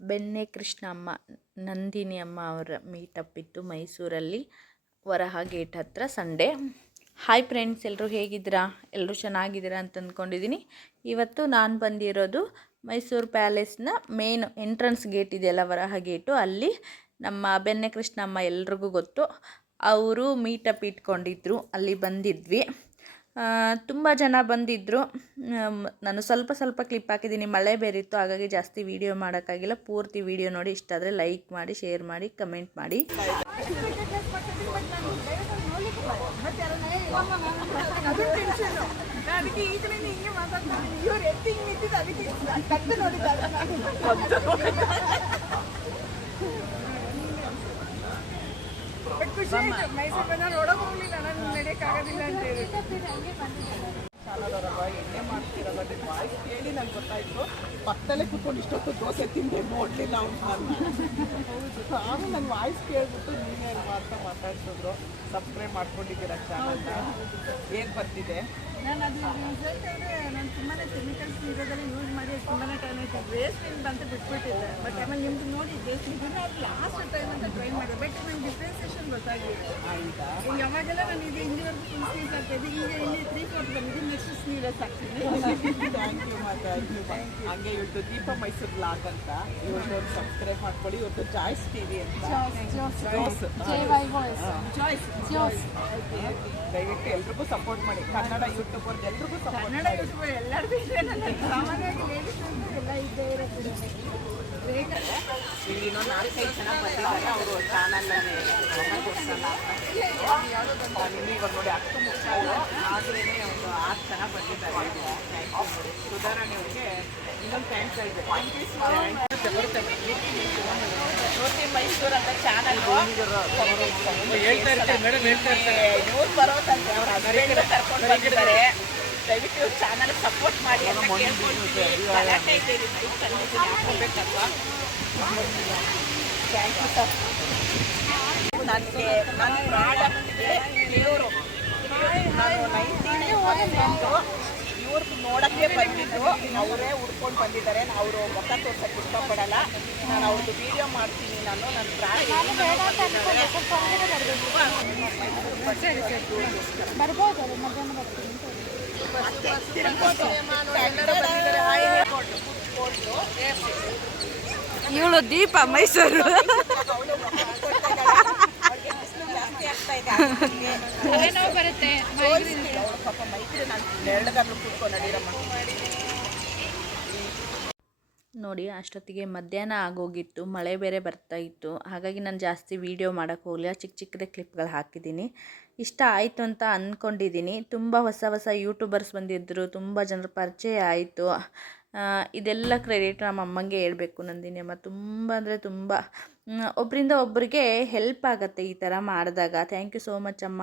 ಬೆಣ್ಣೆ ಕೃಷ್ಣಮ್ಮ ನಂದಿನಿ ಅಮ್ಮ ಅವರ ಮೀಟಪ್ ಇತ್ತು ಮೈಸೂರಲ್ಲಿ ವರಹ ಗೇಟ್ ಹತ್ರ ಸಂಡೇ. ಹಾಯ್ ಫ್ರೆಂಡ್ಸ್, ಎಲ್ಲರೂ ಹೇಗಿದ್ದೀರಾ? ಎಲ್ಲರೂ ಚೆನ್ನಾಗಿದ್ದೀರಾ ಅಂತ ಅಂದ್ಕೊಂಡಿದ್ದೀನಿ. ಇವತ್ತು ನಾನು ಬಂದಿರೋದು ಮೈಸೂರು ಪ್ಯಾಲೇಸ್ನ ಮೇನ್ ಎಂಟ್ರೆನ್ಸ್ ಗೇಟ್ ಇದೆಯಲ್ಲ, ವರಹ ಗೇಟು, ಅಲ್ಲಿ ನಮ್ಮ ಬೆಣ್ಣೆ ಕೃಷ್ಣಮ್ಮ ಎಲ್ರಿಗೂ ಗೊತ್ತು, ಅವರು ಮೀಟಪ್ ಇಟ್ಕೊಂಡಿದ್ರು, ಅಲ್ಲಿ ಬಂದಿದ್ವಿ. ತುಂಬ ಜನ ಬಂದಿದ್ದರು. ನಾನು ಸ್ವಲ್ಪ ಕ್ಲಿಪ್ ಹಾಕಿದ್ದೀನಿ, ಮಳೆ ಬೇರಿತ್ತು, ಹಾಗಾಗಿ ಜಾಸ್ತಿ ವೀಡಿಯೋ ಮಾಡೋಕ್ಕಾಗಿಲ್ಲ. ಪೂರ್ತಿ ವೀಡಿಯೋ ನೋಡಿ, ಇಷ್ಟ ಆದರೆ ಲೈಕ್ ಮಾಡಿ, ಶೇರ್ ಮಾಡಿ, ಕಮೆಂಟ್ ಮಾಡಿ. ಮೈಸೂರು ಬಂದ ನೋಡೋಕೆ ಹೋಗ್ಲಿಲ್ಲ, ನಾನು ನಡೆಯೋಕ್ಕಾಗೋದಿಲ್ಲ ಅಂತ ಹೇಳಿ ಚಾನಲ್ವರವ ಎಣ್ಣೆ ಮಾಡ್ತಿರಲ್ಲ, ನಿಮ್ಮ ವಾಯ್ಸ್ ಕೇಳಿ ನಂಗೆ ಗೊತ್ತಾಯಿತು. ಪಕ್ಕದಲ್ಲೇ ಕೂತ್ಕೊಂಡು ಇಷ್ಟೊತ್ತು ದೋಸೆ ತಿಂದೆ, ನೋಡಲಿಲ್ಲ ಅವ್ನು ಹೌದು. ಆಮೇಲೆ ನನ್ನ ವಾಯ್ಸ್ ಕೇಳ್ಬಿಟ್ಟು ನೀವೇ ಅಲ್ವಾ ಅಂತ ಮಾತಾಡ್ಸಿದ್ರು. ಸಬ್ಸ್ಕ್ರೈಬ್ ಮಾಡ್ಕೊಂಡಿದ್ದೀರ ಚಾನಲ್ನ. ಏನು ಬರ್ತಿದೆ? ನಾನು ಅದು ರಿಸಲ್ಟ್ ಆದರೆ ನಾನು ತುಂಬಾ ಕೆಮಿಕಲ್ಸ್ ಇರೋದೆಲ್ಲ ಯೂಸ್ ಮಾಡಿ ತುಂಬಾ ಟೈಮ್ ಆಯಿತು. ವೇಸ್ಟ್ ಬಂತ ಬಿಟ್ಬಿಟ್ಟಿದ್ದೆ. ಬಟ್ ಆಮೇಲೆ ನಿಮ್ದು ನೋಡಿ ವೇಸ್ಟ್ ಇದನ್ನು ಅದು ಲಾಸ್ಟ್ ಟೈಮ್ ಅಂತ ಟ್ರೈ ಮಾಡಿದೆ. ಬಟ್ ನಂಗೆ ಡಿಫ್ರೆನ್ಸೇಷನ್ ಗೊತ್ತಾಗಿದೆ. ಈಗ ಯಾವಾಗೆಲ್ಲ ನಾನು ಇದು ಇಲ್ಲಿವರೆಗೂ ಫುಲ್ ಸ್ವೀಟ್ ಆಗ್ತಾಯಿದ್ದೆ, ಈಗ ಇಲ್ಲಿ 3/4 ಬಂದಿದೆ, ನೆಕ್ಸ್ಟ್ ಸ್ವೀಟ್ಸ್ ಆಗ್ತೀನಿ. ಥ್ಯಾಂಕ್ ಯು ಹಂಗೆ ಇವತ್ತು ದೀಪ ಮೈಸೂರು ಬ್ಲಾಗ್ ಅಂತ ಇವತ್ತು ಸಬ್ಸ್ಕ್ರೈಬ್ ಮಾಡ್ಕೊಳ್ಳಿ. ಇವತ್ತು ಚಾಯ್ಸ್ ಟಿವಿ ಅಂತ ಚಾಯ್ಸ್ ದಯವಿಟ್ಟು ಎಲ್ರಿಗೂ ಸಪೋರ್ಟ್ ಮಾಡಿ. ಕನ್ನಡ ಯೂಟ್ಯೂಬರ್ಗೆ ಎಲ್ರಿಗೂ ಕನ್ನಡ ಯೂಟ್ಯೂಬರ್ ಎಲ್ಲರಿಗೂ ಇದೆ. ಸಾಮಾನ್ಯವಾಗಿ ಲೇಡೀಸ್ ಎಲ್ಲ ಇದ್ದೇ ಇರೋದು. ಇಲ್ಲಿ ಇನ್ನೊಂದು 4-5 ಜನ ಬಂದಿದ್ದಾರೆ, ಅವರು ಚಾನಲಲ್ಲಿ ತೋರಿಸಲ್ಲ ಅಂತ. ಇವಾಗ ನೋಡಿ 10 ಮುಗಿಸಲು ಆದ್ರೇ ಒಂದು 6 ಜನ ಬಂದಿದ್ದಾರೆ. ಸುಧಾರಣೆ ಅವ್ರಿಗೆ ಇನ್ನೊಂದು ಥ್ಯಾಂಕ್ಸ್ ಇದೆ. ಜ್ಯೋತಿ ಮೈಸೂರು ಅಂತ ಚಾನಲ್ ಇವ್ರು ಬರೋದಂತೆ ಅವ್ರ ಹಸ್ಬೆಂಡ್ ಕರ್ಕೊಂಡು ಬಂದಿದ್ದಾರೆ. ದಯವಿಟ್ಟು ಇವ್ರ ಚಾನಲ್ ಸಪೋರ್ಟ್ ಮಾಡಿ ಅಂತ ಕೇಳ್ಕೊಳ್ತೀವಿ. ಗಲಾಟೆ ಇದೆ, ಹಾಕೋಬೇಕಲ್ವಾ? Thank you sir. ನನಗೆ ನನ್ನ ಪ್ರಾಡಕ್ಟ್ಗೆ ಇವರು ನಾನು 19% ಇವ್ರಿಗೆ ನೋಡೋಕ್ಕೆ ಬಂದಿದ್ದು, ಅವರೇ ಹುಡ್ಕೊಂಡು ಬಂದಿದ್ದಾರೆ. ಅವರು ಮುಖ ತೋರ್ಸೋಕ್ಕೆ ಇಷ್ಟಪಡಲ್ಲ. ನಾನು ಅವ್ರದ್ದು ವಿಡಿಯೋ ಮಾಡ್ತೀನಿ. ನಾನು ನನ್ನ ಪ್ರಾಡಕ್ಟ್ ಇವಳು ದೀಪ ಮೈಸೂರು ಬರುತ್ತೆ. ನೋಡಿ, ಅಷ್ಟೊತ್ತಿಗೆ ಮಧ್ಯಾಹ್ನ ಆಗೋಗಿತ್ತು, ಮಳೆ ಬೇರೆ ಬರ್ತಾ ಇತ್ತು. ಹಾಗಾಗಿ ನಾನು ಜಾಸ್ತಿ ವೀಡಿಯೋ ಮಾಡೋಕ್ಕೆ ಹೋಗಲಿಲ್ಲ, ಚಿಕ್ಕ ಕ್ಲಿಪ್ಗಳು ಹಾಕಿದ್ದೀನಿ. ಇಷ್ಟ ಆಯಿತು ಅಂತ ಅಂದ್ಕೊಂಡಿದ್ದೀನಿ. ತುಂಬ ಹೊಸ ಯೂಟ್ಯೂಬರ್ಸ್ ಬಂದಿದ್ದರು, ತುಂಬ ಜನರ ಪರಿಚಯ ಆಯಿತು. ಇದೆಲ್ಲ ಕ್ರೆಡಿಟ್ ನಮ್ಮ ಅಮ್ಮಂಗೆ ಹೇಳಬೇಕು. ನಂದಿನಿ ಅಮ್ಮ ತುಂಬ ಅಂದರೆ ತುಂಬ ಒಬ್ಬರಿಂದ ಒಬ್ಬರಿಗೆ ಹೆಲ್ಪ್ ಆಗುತ್ತೆ ಈ ಥರ ಮಾಡಿದಾಗ. ಥ್ಯಾಂಕ್ ಯು ಸೋ ಮಚ್ ಅಮ್ಮ.